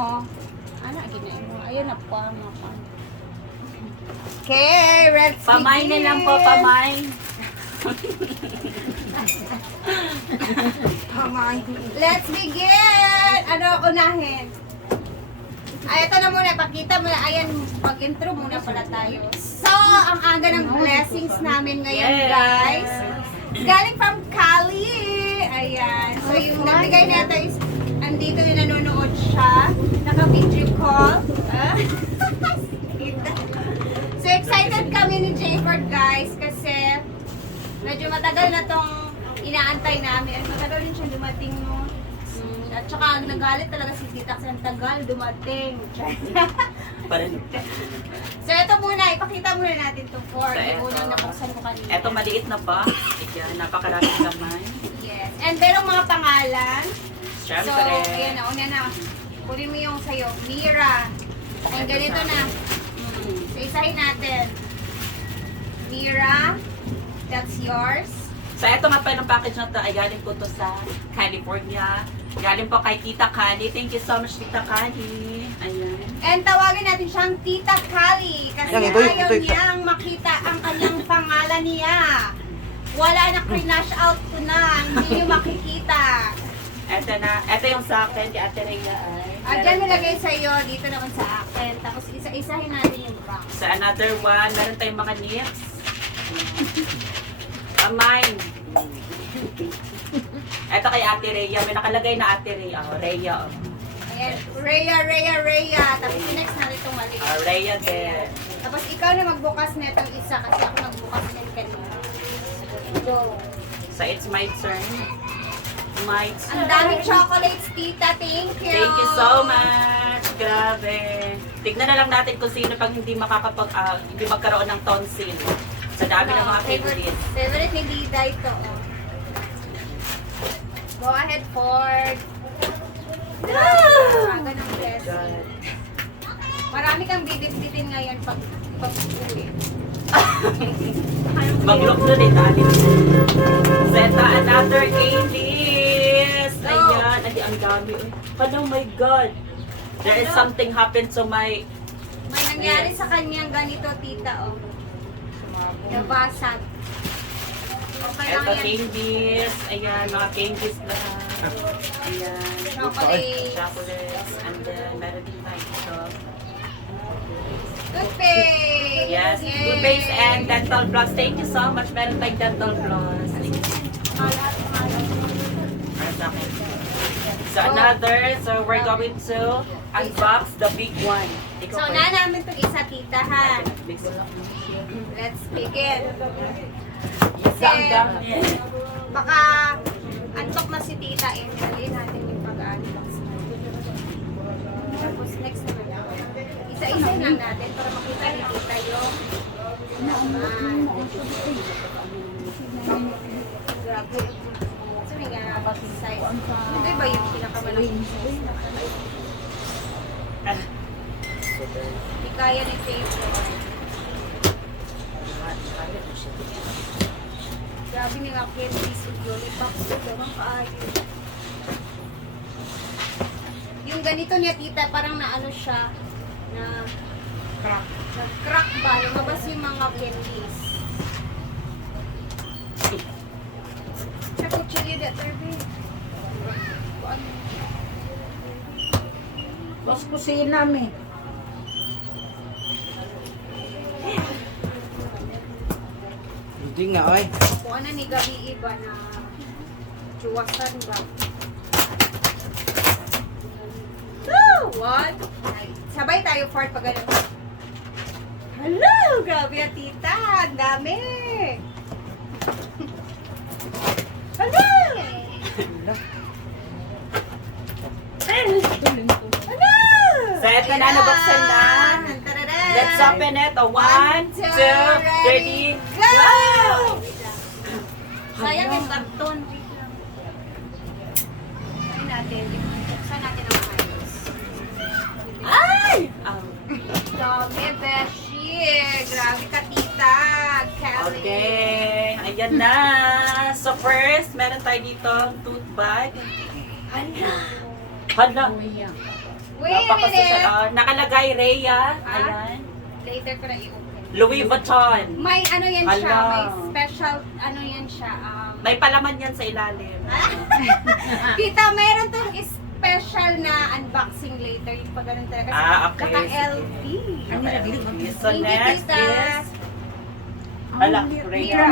mo. Ano, ginain mo. Ayun na po. Okay, let's Pamay na lang po, pamay. Let's begin! Ano unahin? Ay, ito na muna. Pakita mo na. Ayan, pag-intro muna pala tayo. So, ang aga ng blessings namin ngayon, guys. Galing from Cali. Ayan. So, yung nabigay nito is, andito din nanonood siya. Naka-video call. So, excited kami ni Jayford, guys, kasi medyo matagal na tong inaantay namin. At matagal din siya dumating, no? At saka nagalit talaga si Tita kasi ang tagal dumating. So ito muna, ipakita muna natin itong fork. So, Yung unang nabuksan ko kanina. Ito maliit na pa. Yan, napakaraming laman. Yes. And merong mga pangalan. Siyempre. So, ayan na, una na. Kunin mo yung sa'yo. Mira. And ganito na. So isahin natin. Mira. That's yours. So, ito nga pa ng package na to ay galing po to sa California. Galing po kay Tita Kali. Thank you so much, Tita Kali. Ayan. And tawagin natin siyang Tita Kali kasi Yan, ito, ayaw ito. niyang makita ang kanyang pangalan niya. Wala na crash out ko na, hindi niyo makikita. Ito na. Ito yung sa akin, kay Ate Rhea ay. Diyan nilagay sa iyo, dito naman sa akin. Tapos isa-isahin natin yung box. Sa another one, meron tayong mga nips. Mine. Ito kay Ate Rhea. May nakalagay na Ate Rhea. Oh, Rhea. Oh. Ayan, Rhea. Tapos next natin itong maliit. Rhea din. Tapos ikaw na magbukas na itong isa kasi ako nagbukas na kanina. Go. So, it's my turn. My Ang turn. daming chocolates, tita. Thank you. Thank you so much. Grabe. Tignan na lang natin kung sino pang hindi hindi magkaroon ng tonsil. Sa dami ng mga favorites. Favorite ni Lida ito. Oh. Go ahead, Ford. Aga ng bless. God. Marami kang bibit-bitin ngayon pag-uwi. Mag-look doon eh, dali. Zeta, another A-list. Ayan, adi ang dami. Oh my God. There is something happened to my... May nangyari sa kanyang ganito, tita. Oh. Nabasag. Okay lang Ito, yan. candies. Ayan, mga candies lahat. Ayan. Chocolate. Chocolates. And then, meron din tayo ito. Toothpaste. Yes, Yay. toothpaste and dental floss. Thank you so much. Meron tayong dental floss. Para sa akin. So, another. So, we're going to unbox the big one. So, na namin itong isa, tita, ha? Let's begin. Isang dami. Baka unlock na si tita, eh. Nalagay natin yung pag-unbox. Tapos, next naman. Isa-isa lang natin para makita ni tita yung naman. Grabe. Sabi nga, size. Hindi ba yung pinakamalaking size? Hindi kaya ni favorite. Grabe nga candies with lollipops. Sobrang kaayo. Yung ganito niya, tita, parang naano siya na crack ba? Lumabas yung mga candies. Sa kuchilyo da, Terby. Bos kusina mi. Hindi nga, oy. Kung ano ni Gabi iba na chuwasan ba? What? Sabay tayo for pag ano. Hello! Grabe ang tita! Ang dami! Hello! Hello! So, ito na, nabuksan na. Tararan! Let's open it. 1, 2, ready, go! go! Sayang yung karton. Ano natin? Buksan natin ang ayos. Ay! Dami, Beshi. Grabe ka, tita. Kelly. Okay. Ayan na. So first, meron tayo dito tote bag. Hala. Wait a minute. Nakalagay Rhea. Ah? Ayan. Later ko na i-open. Louis Vuitton. May ano yan siya, Hala. may special, ano yan siya. May palaman yan sa ilalim. Kita, meron tong special na unboxing later. Yung pag ganun talaga. Okay. Saka LP. Okay. So Thank you, next tita. is... Hala, Rhea. Mira.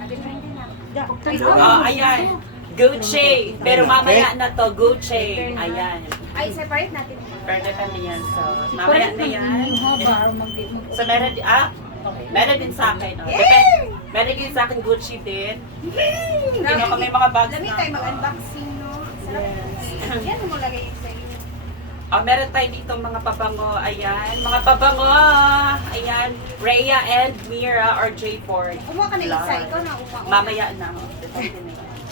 Abin mo din na. Ayan. Gucci. Pero mamaya na to, Gucci. Ayan. Ay, separate natin. Pwede kami yan. So, mamaya na yan. So, meron din, meron din sa akin. Oh. Meron din sa akin Gucci din. Hindi na kami mga bags Lami na. tayo mag-unboxing, no? Sarap. Yan mo lagay yung sa'yo. Meron tayo dito mga pabango. Ayan. Mga pabango. Ayan. Rhea and Mira or J Ford. Umuha ka na isa. Ikaw na umuha. Mamaya na.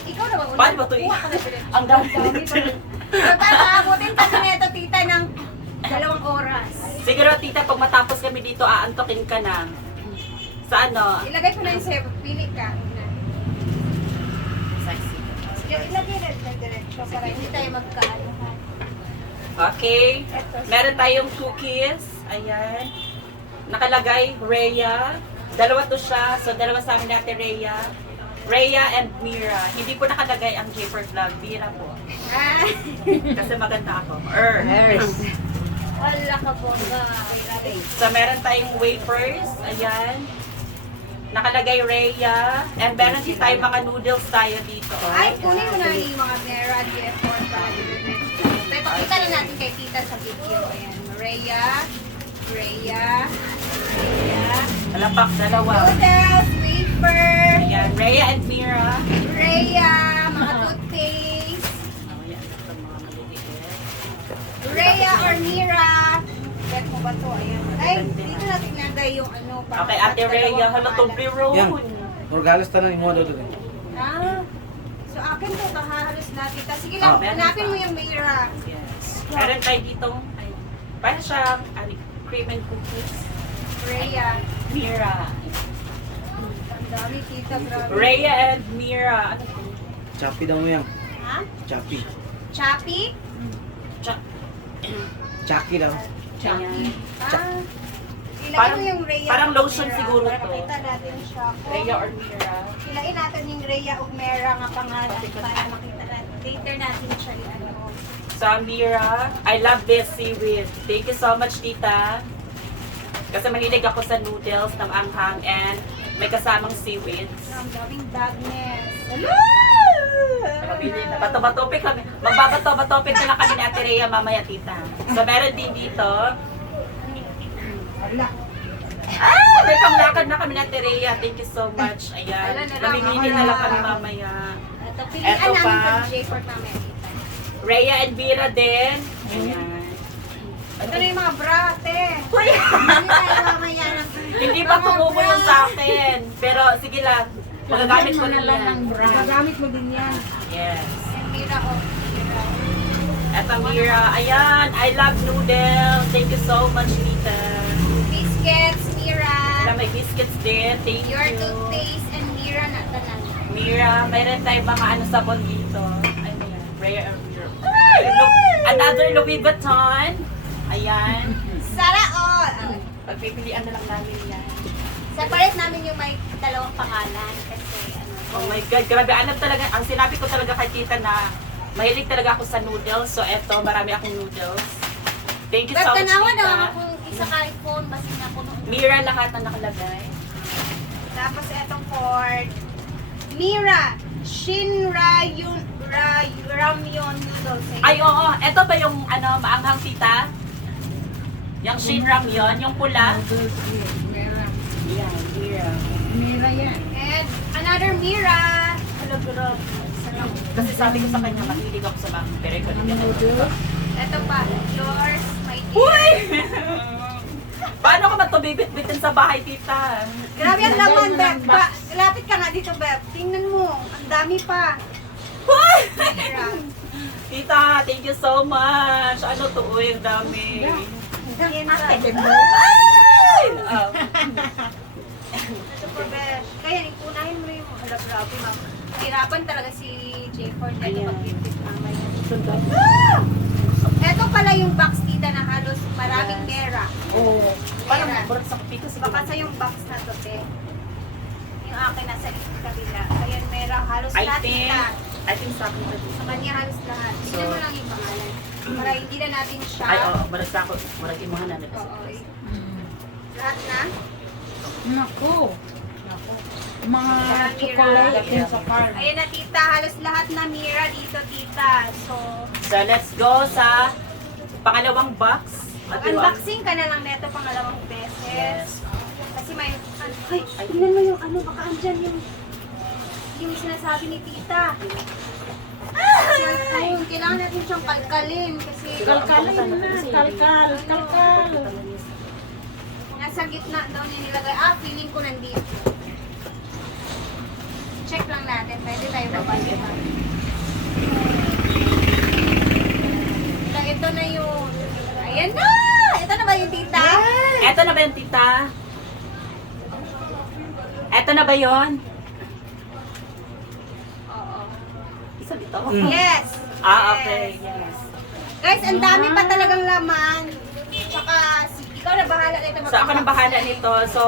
Ikaw na ba? Paano ba ito? Umuha ka na sila. Ang dami. Abutin kasi nito, tita, ng 2 oras. Siguro tita, pag matapos kami dito, aantokin ka na. Sa ano? Ilagay ko na yung sa'yo. Pili ka. Sexy. Sige, ilagay na diretso para hindi tayo magkaano. Okay. Meron tayong cookies. Ayan. Nakalagay, Rhea. Dalawa to siya. So, dalawa sa amin natin, Rhea. Rhea and Mira. Hindi po nakalagay ang J4 Vlog. Mira po. Ah. Kasi maganda ako. Wala ka po. So, meron tayong wafers. Ayan. Nakalagay Rhea. And meron din tayong mga noodles tayo dito. Ay, kunin mo na yung mga Mera at J4 para dito. So, ipakita na natin kay tita sa video. Ayan. Rhea. Alapak, dalawa. Noodles, wafer. Ayan. Rhea and Mira. Rhea, mga toothpaste. Ayan. Ito mga maliliit. Rhea or Mira. Bet mo ba to? Ayan. Ay, dito natin nagay yung ano. para Okay, Ate Rhea. dalawang Hala, pangalan. Toblerone. Yan. Regalo tanan mo daw doon. Ah. So, akin to, kahalos natin. Sige lang, meron hanapin pa. mo yung Mira. Yes. Meron tayo dito. Ay, para siyang cream and cookies. Rhea. Mira. Ang dami, tita, grabe. Rhea and Mira. Ano po? Chappy daw mo yan. Ha? Chappy. Chappy? Chucky daw. Ayan. Ah. Ilagay Parang- mo yung Rhea parang ug lotion Mera siguro para to. makita natin siya. Rhea or Mira. Ilain natin yung Rhea ug Mera nga pangalan para makita natin. Later natin siya ano. Sa Mira, I love this seaweed. Thank you so much, tita. Kasi mahilig ako sa noodles na anghang and may kasamang seaweed. Ang daming dagness. Bato-batopik kami. Magbabato-batopik na lang kami ni Ate Rhea mamaya, tita. So, meron din dito. May panglakad na kami ni Ate Rhea. Thank you so much. Ayan. Mamimili na lang kami mamaya. Ito, pilihan Eto namin pa. pag J-Port namin. Rhea and Mira din. Ayan. Ito na yung mga bra, te. Hindi tayo mamaya ng... Hindi pa tumubo yung sa akin. Pero sige lang. Magagamit ko na lang. Gagamit mo din yan. Yes. And Mira, oh. Mira. Eto Mira. Ayan. I love noodles. Thank you so much, Tita. Biscuits, Mira. Alam, may biscuits din. Thank Your you. toothpaste and Mira na tanan. Mira, mayroon tayo mga ano sabon dito. Ay, may Rhea and Mira. Another Louis Vuitton. Ayan. Sara all. Pagpipilian na lang namin yan. Separate namin yung may 2 pangalan kasi ano. Oh my God, grabe. Alam talaga, ang sinabi ko talaga kay tita na mahilig talaga ako sa noodles. So, eto, marami akong noodles. Thank you so Ba't much, kanawa daw tita. akong isa ka iPhone basta na ako nung... Mira lahat na nakalagay. Tapos etong cord. Mira. Shinrayun Ramyun noodles. Ay, oo. Eto ba yung ano, maanghang tita? Yung Shin Ramyun, yung pula? Yan, Mira. And another Mira. Hello, girl. Kasi sabi ko sa kanya, mahilig ako sa mga pero ikaw hindi ako. Ito pa. Yours, my dear. Uy! Paano ko matubibit-bitin sa bahay, tita? Grabe ang laman, Beb. Lapit ka nga dito, Beb. Tingnan mo. Ang dami pa. Uy! Mira. Tita, thank you so much. Ano to? Uy, ang dami. Yan pa. Ay! Oh. Ito pa, Beb. Kaya, ipunahin mo yung... Hala, grabe, ma'am. Hirapan talaga si J4 dito Ayan. pag-gift mamaya. Sundan. Ito Ito pala yung box tita na halos maraming mera. Oo. Parang Mera. burot sa kapito. Baka sa yung box na to, te. Yung akin nasa kabila. Ayan, mera. Halos I lahat think, tita. I think sa akin ito. Sa kanya halos lahat. Tignan mo lang yung pangalan. Para hindi na natin siya. Ay, oo. Marag sa ako. Marag imuhan na nito. Oo. Lahat na? Naku. Mga Mira. chocolate din sa farm. Ayan na tita, halos lahat na mira dito tita. So, So, let's go sa pangalawang box. mag-unboxing ka na lang neto pangalawang beses. Yes. Kasi may, ay, tingnan mo yung ano, baka andyan yung sinasabi ni tita. Cellphone, kailangan natin siyang kalkalin kasi Kalkalin na. Kalkal. Kalkal. nasa gitna daw niya nilagay. Feeling ko nandito. Check lang natin, pwede tayo babalik. Ito na yung, ayan na! Ito na ba yung tita? Eto na ba yung tita? Eto na ba yun? Oo. Isa dito? Yes! Okay. Yes. Yes. Guys, ang dami pa talagang laman. Tsaka, ikaw na bahala nito. So, ako nang bahala nito. So,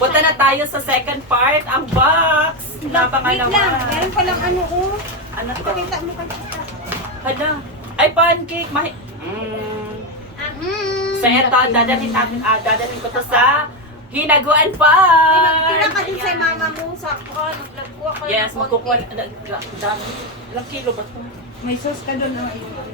punta na tayo sa second part. Ang box na Wait pangalawa. lang, meron palang ano, oh. Ano to? Ipakita mo kay tita. Hala. Ay, pancake. So, eto, dadalhin ko to sa Hinaguan pa. Ay, magtira ka din sa mama mo. Sakto, nag-vlog ko ako. Yes, ng magkukuha. konti. Dami. Ilang kilo ba ito? May sauce ka doon.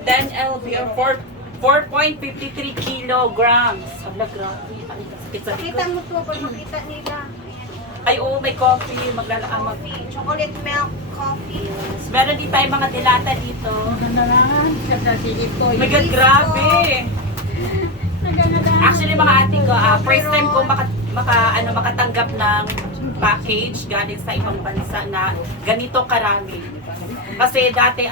10 lb or 4.53 kilograms. Hala, grabe. Ano ka? Sakit sa Pakita likod. mo to, pag makita nila. Ayan. Ay, oo, may coffee. Maglalakang Coffee. Chocolate milk coffee. Meron din tayo mga dilata dito. Nanalangan. Kasi ito. Oh my God, grabe! Actually, mga ate ko, first time ko makatanggap ng package galing sa ibang bansa na ganito karami. Kasi dati,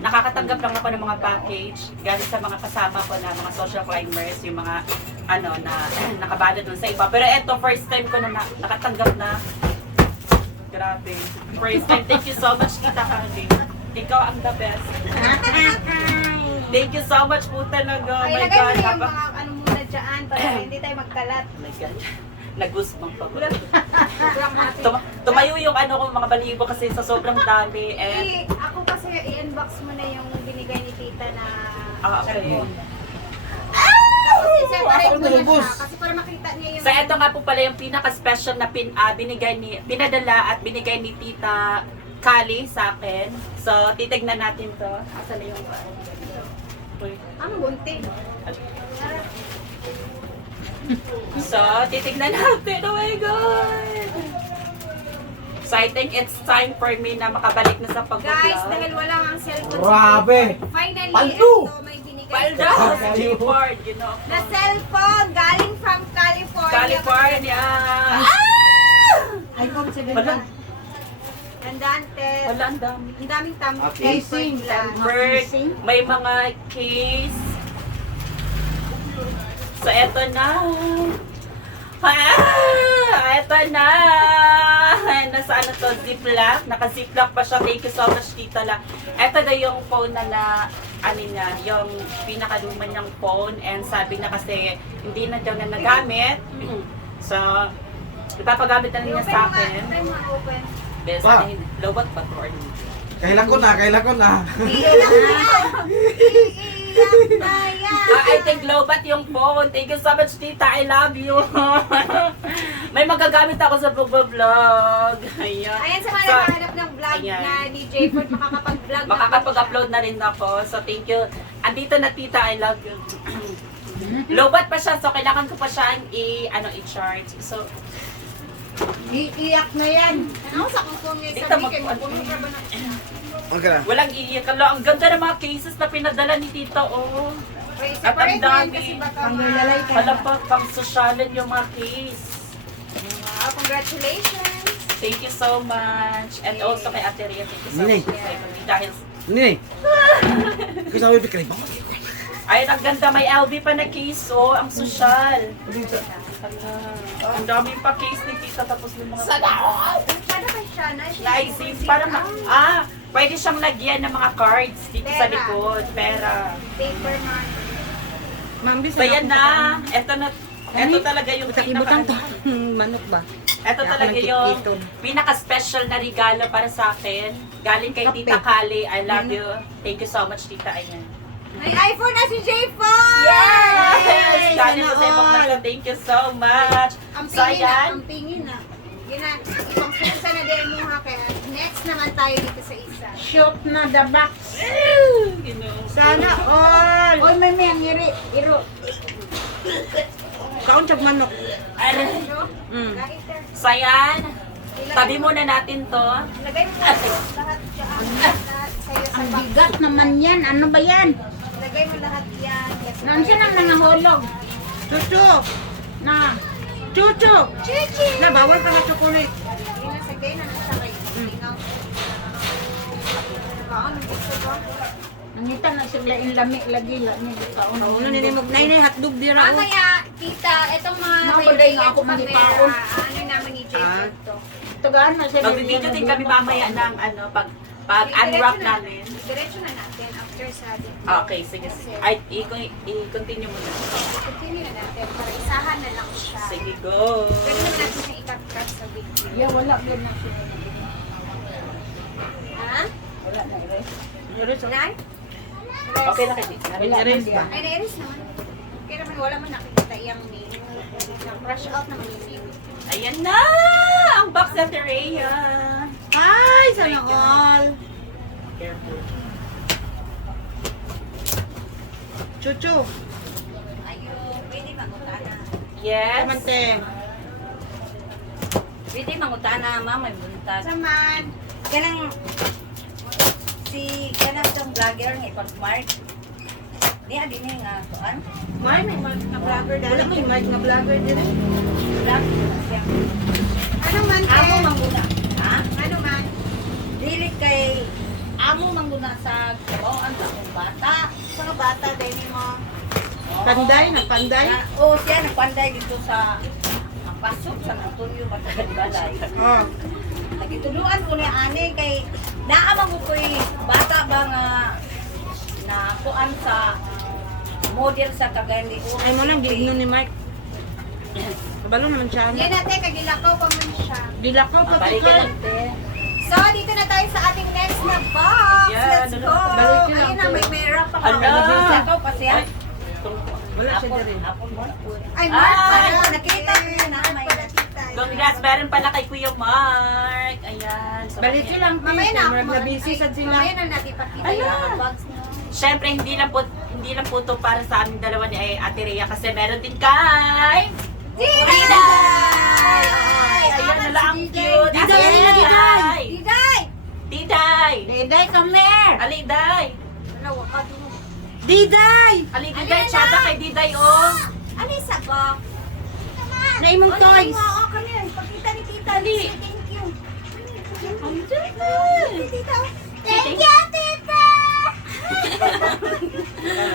nakakatanggap lang ako ng mga package galing sa mga kasama ko na mga social climbers, yung mga na nakabala dun sa iba. Pero eto, first time ko na nakatanggap na. Grabe. First time. Thank you so much, Tita Candy. Ikaw ang the best. Thank you so much po talaga. Oh Ay, my lagay mo God. na yung mga ano muna dyan para hindi tayo magkalat. Oh my God. Nagusbang pa. Tumayo yung ko, mga balibo kasi sa sobrang dami. And, Ako kasi i-unbox mo na yung binigay ni tita na okay. cellphone. Tapos i-separate mo na Ubus. siya kasi para makita niya yung... So, eto nga po pala yung pinaka-special na pinadala at binigay ni Tita Kali sa akin. So, titignan natin to. Asan na yung... Uy. bunting. So, titignan natin. Oh my God! So, I think it's time for me na makabalik na sa pag-vlog. Guys, dahil wala ang cellphone Grabe! finally, Paldo! ito may binigay. Palda! Keyboard, you know. Na cellphone galing from California. California! iPhone 7 Wala. Andante. Wala, ang dami. Ang daming Okay. casing. Bird, may mga case. So, eto na. Eto na. Nasa ano to, ziplock. Naka-ziplock pa siya. Thank you so much, Tita La. Eto na yung phone yung pinakaluman niyang phone. And sabi na kasi, hindi na daw na nagamit. So, ipapagamit na niya sa akin. Try mo open. Best, Pa. lowbat pa to or Kailan ko na. Iiyak na yan. I think lowbat yung phone. Thank you so much, Tita. I love you. May magagamit ako sa pag-vlog. Ayan. Ayan sa mga So, nakahanap ng vlog ayan. na ni Jayford, makakapag-vlog na makakapag-upload na rin ako. So, thank you. Andito na, Tita. I love you. Lowbat pa siya. So, kailangan ko pa siyang i-charge. So, Iiyak na yan. Ano sa kung niya Tita, sabi kayo, mag- mapuno ka ba na? Okay na. walang iiyak. Ang ganda ng mga cases na pinadala ni Tita. Oh. Wait, At ang separate mo yan dami. kasi baka Panglalay ka. Wala pa pang sosyalan yung mga case. Wow, congratulations. Thank you so much. And also kay Ate Rhea, thank you so Nini. much. Dahil, Nini. Kasi ako ibig kalimang. ay, ang ganda. May LV pa na case, oh. Ang sosyal. Hala. Ang dami pa case ni Tita tapos ng mga... Sana kay Shana. Nice. Parang, Pwede siyang lagyan ng mga cards dito sa Pera. likod. Pera. Paper money. Ma'am, So yan na. Ito talaga yung Ibutang to. pinaka, Manok ba? ito Ako talaga ng yung kitkiton. pinaka-special na regalo para sa akin. Galing kay Kape. Tita Kali. I love you. Thank you so much, Tita. Ayan. May iPhone na si J4! Yes! Galing ko sa Sana ibang all. nasa. Thank you so much. Ang So pingin na, ayan. ang pingin na. Yun na, ipang pusa na din mo ha. Kaya next naman tayo dito sa isa. Shoot na the box. Sana all. Oy, may ang iro. Kaon siyag manok. Ano? Mm. Lighter. So ayan. Tabi muna natin to. Lagay mo lahat dyan. Lahat sa'yo sa Ang box. bigat naman yan. Ano ba yan? Lagay mo lahat yan. Yes, Nandiyan ang nangahulog. Chuchu. Na. Chuchu. Chichi! Na, bawal pa na chocolate. Yun na, sagay na siya kayo. Tingnan. Kaon, ang gusto ba? Nangita na sila yung lami lagi la ni kaon. Ano ni mo nay hotdog dira. Mamaya, tita, itong mga Mabalay na ako camera, magipaon. ano naman ni Jason to? Tugaan na siya. Mag-video din kami mamaya ng ano, pag-unwrap namin. Diretso na natin after sa atin. Okay, sige. Ay, i-continue mo na. Continue na natin para isahan na lang siya. Sige, go. Pwede naman natin siya ikat-cut sa video. Yeah, wala gyud na siya. Ha? Wala na erase. Nan? Okay na kayo. Erase ba? Ay, na-erase naman. Kaya naman wala man nakikita yung name. Na-brush out naman yung name. Ayan na! Ang box na Tereya. Ay, sana all. Careful. Chuchu. Ayun, pwede mangutana. Yes. Kamante. Pwede mangutana, ma'am, may buntag. Saman. Ganang si ganang tong vlogger nga ipag-mark. Di adin nga kuan. May mic na vlogger dali. Wala may mic na vlogger dire. Vlog siya. Ano man, Amo Ken? manguna. Ha? Ano man? Dili kay amo manguna sa kabawan sa akong bata. Mga bata, din mo. Oo. Panday na panday. Oo, siya nagpanday dito sa ang pasok sa Antonio Balay. Oh. Nagituluan ko ni ani kay naamang ko ko'y bata ba nga na kuan sa model sa Cagayan de Oro. Ay mo lang digno ni Mike. Kabalo naman siya. Yan natin, kagilakaw pa man siya. Dilakaw pa Balik ka tikal. lang, te. So, dito na tayo sa ating next na box. Yeah, Let's go. balik ka lang, Ayun na, may wrap pa Hala. Lakaw pa siya. Ay, Wala siya dire. Apon mo. Ay, Mark Ay, pala. nakita ko yun, Mark may- pala, tita. Congrats, meron pala kay Kuya Mark. Ayan. So, Balik ka lang. Mamaya na ako. Na busy sad sila. Mamaya na natin ipakita Ayan. yung mga box na. Siyempre, hindi lang po to para sa aming dalawa ni Ate Rhea kasi meron din kay Diday! Ayan, nala ang cute. Diday, Ayan, Diday. Diday! Diday! Diday! Diday, come here. Ali, Day! Wala, waka doon. Diday! Ali, Diday! Tsada kay Diday, oh! Ano yung sabak? Na imong toys. Oo, kami. Pakita ni tita. Dali. Say thank you. Ang Tita. Thank you, tita!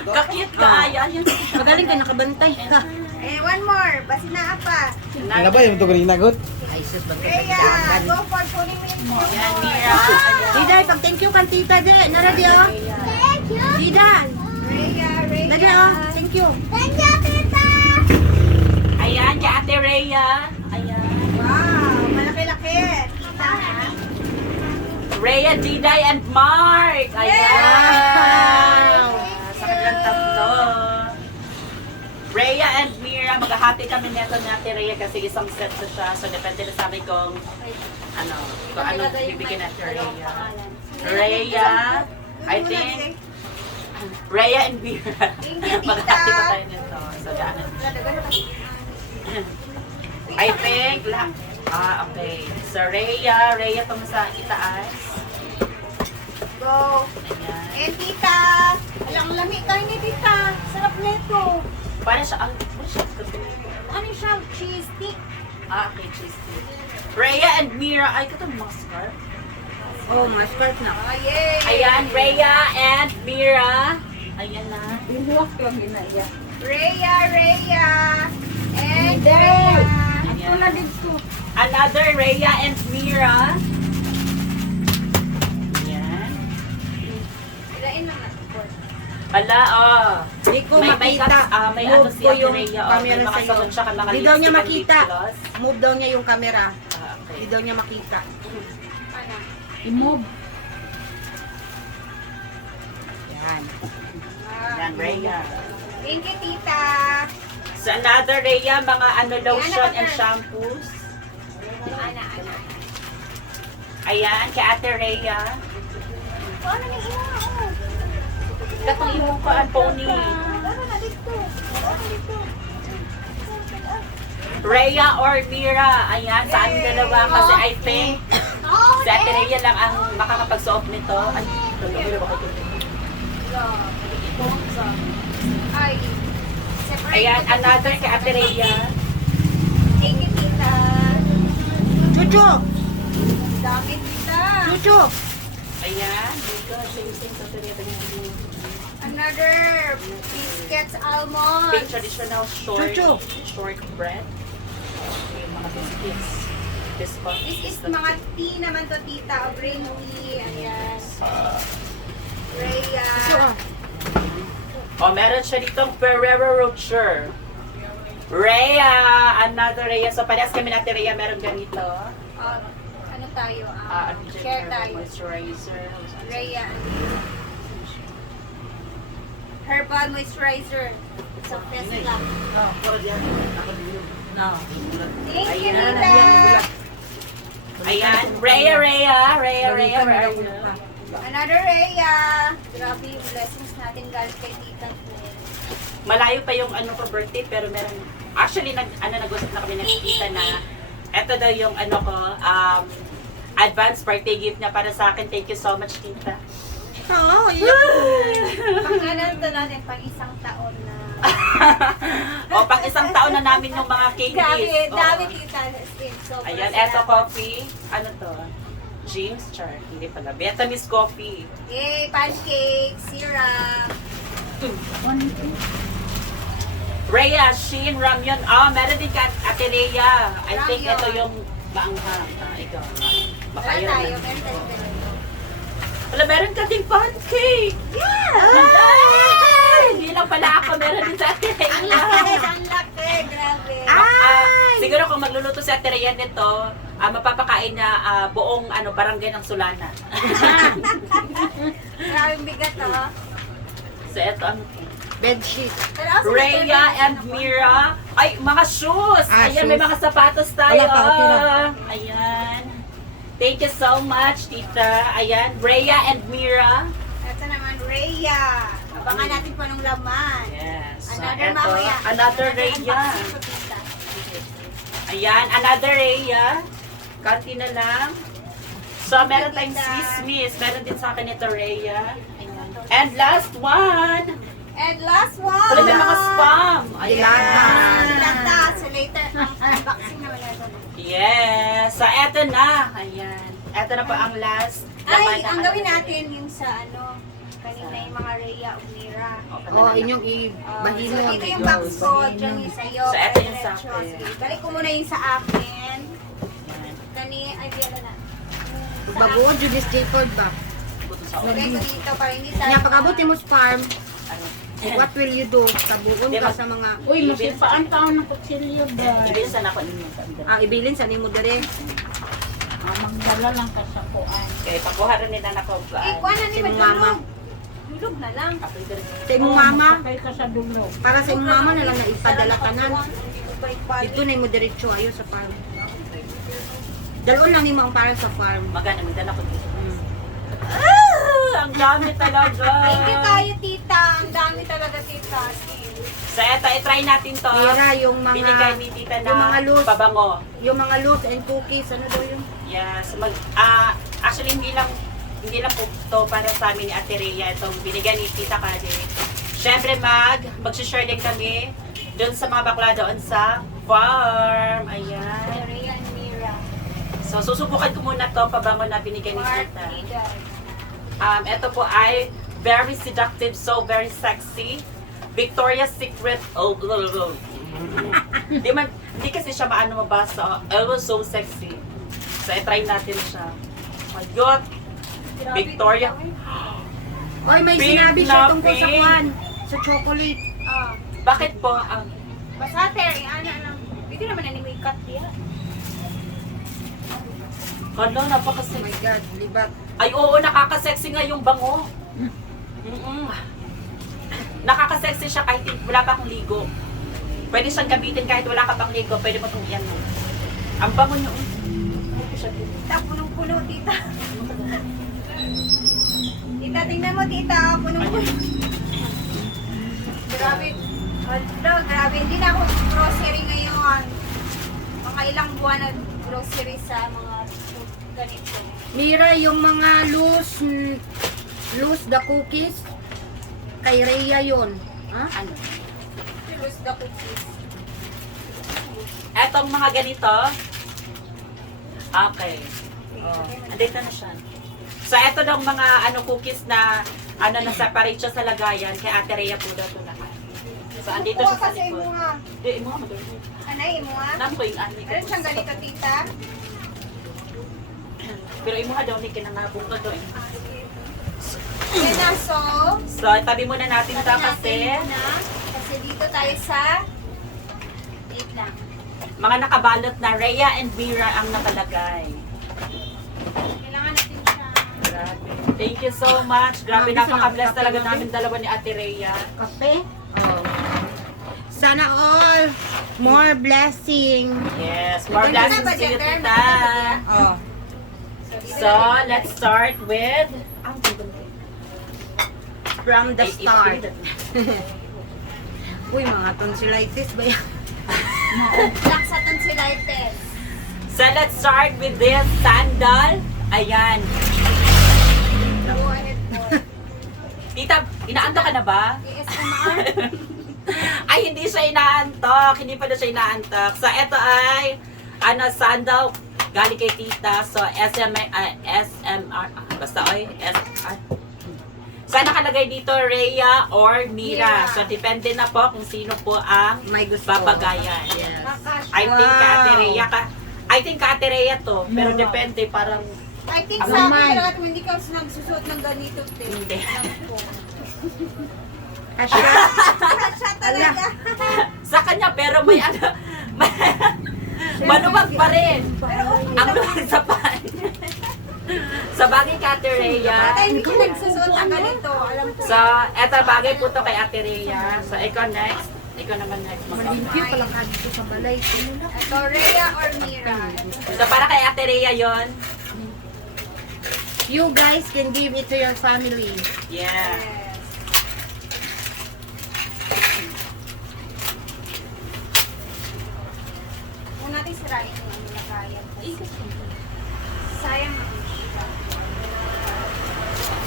Kakit ka, ayan. Yan. Magaling ka nakabantay ka. Eh, one more. Basi na apa. Ano ba yung ito kanina, God? Ay, sus ba Rhea, go for kunin mo yung Yan, Mira. Ayan. Diday, pag thank you kan tita de. Nara di oh. Thank you. Diday. Rhea. Nara oh. Thank you. Thank you, tita! Ayan, kay Ate Rhea. Ayan. Wow, malaki-laki. Tita, ha? Rhea, Diday, and Mark. Ayan. Sa kanilang tatlo. Rhea and Mira, maghahati kami neto ni Ate Rhea kasi isang set na siya. So, depende na sa amin kung ano bibigyan natin Rhea. Rhea, I think, Rhea and Mira. Thank you, tita. Maghahati pa tayo nito. So, daanan. I think, okay. So, Rhea itong sa itaas. Go. Ayan. And tita, alang lami tayo ni tita. Sarap nito. Para siya, Ano siya? Cheese stick. okay, cheese stick. Rhea and Mira, ay, ito mga scarf. Oh, mga skirt na. Oh, yay. Ayan, Rhea and Mira. Ayan na. Binuwak lang ginaya. Rhea. And Rhea. Rhea. Ayan. dito. Another Rhea and Mira. Ayan. Hala, oh. Hindi ko May makita. may Move ano si ko yung Andrea, oh. camera May mga sa'yo. sabon siya ka mga Hindi daw niya lipstick and makita. lip gloss. Move daw niya yung camera. Okay. Hindi daw niya makita. Ano? I-move. Yan. Yan, Rhea. Thank you, tita. So another Rhea, mga ano lotion Yan, and Ana. shampoos. Ana. Ayan, kay Ate Rhea. Ano na ina? Katong imong ko ang pony. Ano na dito? Rhea or Mira. Ayan, sa aming dalawa. Kasi I think Oh, si Ate Rhea lang ang makakapagsuot nito. Ay, Ay. Separate ayan, ko to, another tita, kay sa Ate Rhea. Thank you, tita. Chuchu! Dami, tita. Chuchu! Ayan. Another biscuits almond. Pink traditional Chuchu. short bread. Yung mga biscuits. This one. This is mga tea naman to, tita. Green tea. Ayan. Rhea. Chuchu ah. Oh, meron siya ditong Ferrero Rocher. Rhea! Another Rhea. So, parehas kami natin Rhea. Meron ganito. Ano tayo? Ano dyan, Share tayo. moisturizer. Rhea. Herbal moisturizer. Sa Tesla. No. Thank you, Ayan. tita. Ayan. Rhea. Where are you? Another Rhea. Grabe yung blessings natin galing kay tita. Malayo pa yung ano ko birthday, pero meron, actually, nag-usap na kami ng tita na eto daw yung ano ko, advance birthday gift niya para sa akin. Thank you so much, tita. Oo, Pang ano to natin, pang isang taon na. O, pang isang taon na namin yung mga Grabe, candies. O. dami tita. As in, sobrang Ayan, sarap. eto coffee. Ano to? James Char. Hindi pala. Vietnamese coffee. Yay, pancake, syrup. Rhea, Shein, Ramyun. Meron din ka Ate Rhea. I think Ramyun. ito yung maanghang. Ikaw. Baka Wala yun. tayo, meron tayo ganun. Wala, meron ka ding pancake. Yeah! Ay! Hindi lang pala ako. Meron din sa Ate Rhea. Ang laki, ang laki, grabe. Siguro kung magluluto si Ate Rhea nito, mapapakain na buong barangay ng Sulana. Grabe bigat oh. So, eto ano to? bedsheet. Pero ako sa Rhea Twitter, and Mira. Ay, mga shoes! Ayan, may shoes. mga sapatos tayo. Wala pa, okay lang. Ayan. Thank you so much, tita. Ayan, Rhea and Mira. Ito naman, Rhea. Abangan natin pa nung laman. Yes. So, Another eto, mamaya. another Rhea. Unboxing ko, tita. Ayan, another Rhea. Kanti na lang. So, meron tayong Tita. Swiss Miss. Meron din sa akin ito, Rhea. Ayan. And last one. And last one. Wala, may mga spam. Dilata. Dilata. So later, unboxing naman natin. Yes. So, eto na. Ayan. Eto na po ang last. Ay, laman ang ng gawin ano. natin yung sa kanina yung mga Rhea o Mira. Oh, inyong So, ibahilon. ito yung box ko, dyan yung sa'yo. So, ito yung sa Diretso. akin. Sige, balik ko muna yung sa akin. Ayan. Ay, di na. Bago, Julius Jacob ba? Buto sa Lagay ko dito para hindi tayo. Kanya pagkabuti mo sa farm, ano. what will you do? Tabuon ka sa mga... Uy, masipaan taon ng kutsilyo ba? Ibilisan ako ninyo. ibilin sa nimo dere. Magdala lang ka sa kuan. Okay, pakuha rin nila na ko. Eh, kuha na ni Sa imong mama. Madulog. Dulog na lang. Sa imong mama, Sakay ka sa dulog. para sa imong mama na lang na ipadala tanan. Balik-balik. Dito na mo diretso ayo sa farm. Dalon lang nimo ang para sa farm. Magana, magdala ko dito. Mm. Ang dami talaga. Thank you kayo, tita. Ang dami talaga, tita. So, eto, i-try natin to. Mira, yung mga Binigay ni tita na yung mga loose. pabango. yung mga loaves and cookies, ano daw yung Yes. Actually, hindi lang po to para sa amin ni Ate Rhea. Itong binigay ni Tita Kade. Siyempre, mag-share din kami doon sa mga bakla doon sa farm. Ayan. Rhea and Mira. So, susubukan ko muna to pabango na binigay ni Mark Tita. Egan. Ito po ay very seductive, so very sexy. Victoria's Secret. Hindi kasi siya maano mabasa. It was so sexy. So, i-try natin siya. Oh my God. Grabe, Victoria. tita, Oy, may Pink sinabi na siya tungkol sa pink. kuwan. Sa chocolate. Oh. Bakit po? Basta ter, ana lang. Pwede naman na ni may cut yan. Kala, napakasexy. Oh my God, libat. Ay, oo, nakaka-sexy nga yung bango. Nakaka-sexy siya kahit wala pa akong ligo. Pwede siyang gamitin kahit wala ka pang ligo. Pwede mo itong yan. Ang bango niyo. Tita, punong-puno, tita. Tita, tingnan mo, tita. Punong-puno. Grabe. Hala, grabe. Hindi na ako grocery ngayon. Mga ilang buwan na grocery sa mga ganito. Mira, yung mga loose the cookies, kay Rhea yun. Ha? Ano? Lose the cookies. Etong mga ganito. Okay. Andito na siya. So, eto daw mga cookies na na-separate siya sa lagayan. Kay Ate Rhea po daw ito lahat. So, andito siya sa Kasi mo likod. nga. Di, mo nga magaling. Anay mo nga. Alam ko yung ani. Ano siyang ganito, tita? Pero imo daw ni kinangabong ko doon. Yan na, so. So, tabi muna natin ito kasi Kasi dito tayo sa wait lang. mga nakabalot na Rhea and Mira ang nakalagay. Kailangan natin siya. Grabe. Thank you so much. Grabe, Grabe, napaka-bless sarap. talaga Kape namin dalawa ni Ate Rhea. Kape? Oh. Sana all more blessing. Yes, more Ito na blessings ba, to you, Jeter? tita. Oh. dito So, natin- let's start with... From the Ay, start. ito. Uy, mga tonsillitis ba yan? Black sa tonsillitis. So, let's start with this sandal. Ayan. Go ahead po. Tita, inaanto ka na ba? ASMR. Ay, hindi siya inaantok. Hindi pa na siya inaantok. So, ito ay, sandal galing kay tita. So, SMR. Basta, So, nakalagay dito, Rhea or Mira. Mira. So, depende na po kung sino po ang May gusto. babagayan. Yes. Kakasya. I think ka Ate Wow. Rhea ka. I think ka Ate Rhea to. Pero depende, parang I think Ako sa akin naman. talaga kung hindi ka nagsusuot ng ganito. Hindi. Asya. Siya talaga. sa kanya, pero may maluwag pa rin. Pero okay Ang lang. luwag sa pan. Sa bagay kay Ate Rhea. Ate, hindi ka nagsusuot ng ganito. Alam ko. So, eto bagay po to kay Ate Rhea. So, ikaw next. Ikaw naman next. Malimpyo pala ka dito sa balay. Ito, Rhea or Mira. So, para kay Ate Rhea yon. You guys can give it to your family. Yeah. Yes. Huwag natin sirain yung ano na kaya. Sayang naman siya.